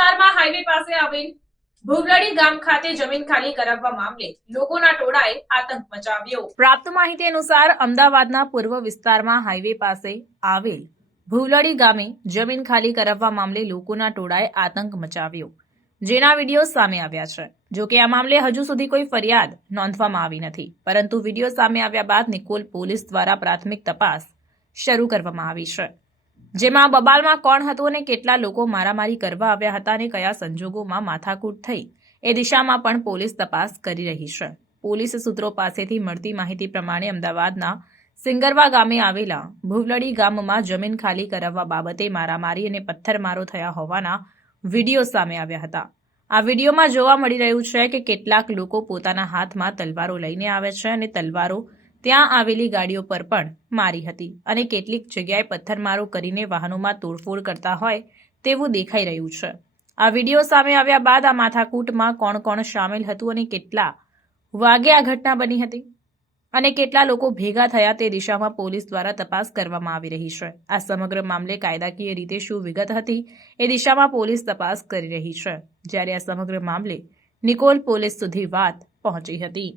વિસ્તારમાં હાઈવે પાસે આવેલ ભૂગલડી ગામ ખાતે જમીન ખાલી કરાવવા મામલે લોકોના ટોળાએ આતંક મચાવ્યો. પ્રાપ્ત માહિતી અનુસાર અમદાવાદના પૂર્વ વિસ્તારમાં હાઈવે પાસે આવેલ ભુવલડી ગામે જમીન ખાલી કરાવવા મામલે લોકોના ટોળાએ આતંક મચાવ્યો. જેના વીડિયો સામે આવ્યા છે. જો કે આ મામલે હજુ સુધી કોઈ ફરિયાદ નોંધવામાં આવી નથી. પરંતુ વીડિયો સામે આવ્યા બાદ નિકોલ પોલીસ દ્વારા પ્રાથમિક તપાસ શરૂ કરવામાં આવી છે. જેમાં બબાલમાં કોણ હતું અને કેટલા લોકો મારામારી કરવા આવ્યા હતા અને કયા સંજોગોમાં માથાકૂટ થઈ, એ દિશામાં પણ પોલીસ તપાસ કરી રહી છે. પોલીસ સૂત્રો પાસેથી મળતી માહિતી પ્રમાણે અમદાવાદના સિંગરવા ગામે આવેલા ભુવલડી ગામમાં જમીન ખાલી કરાવવા બાબતે મારામારી અને પથ્થરમારો થયા હોવાના વીડિયો સામે આવ્યા હતા. આ વિડીયોમાં જોવા મળી રહ્યું છે કે કેટલાક લોકો પોતાના હાથમાં તલવારો લઈને આવે છે અને તલવારો ત્યાં આવેલી ગાડીઓ પર પણ મારી હતી અને કેટલીક જગ્યાએ પથ્થરમારો કરીને વાહનોમાં તોડફોડ કરતા હોય તેવું દેખાઈ રહ્યું છે. આ વીડિયો સામે આવ્યા બાદ આ માથાકૂટમાં કોણ કોણ સામેલ હતું અને કેટલા વાગે આ ઘટના બની હતી અને કેટલા લોકો ભેગા થયા તે દિશામાં પોલીસ દ્વારા તપાસ કરવામાં આવી રહી છે. આ સમગ્ર મામલે કાયદાકીય રીતે શું વિગત હતી એ દિશામાં પોલીસ તપાસ કરી રહી છે. જ્યારે આ સમગ્ર મામલે નિકોલ પોલીસ સુધી વાત પહોંચી હતી.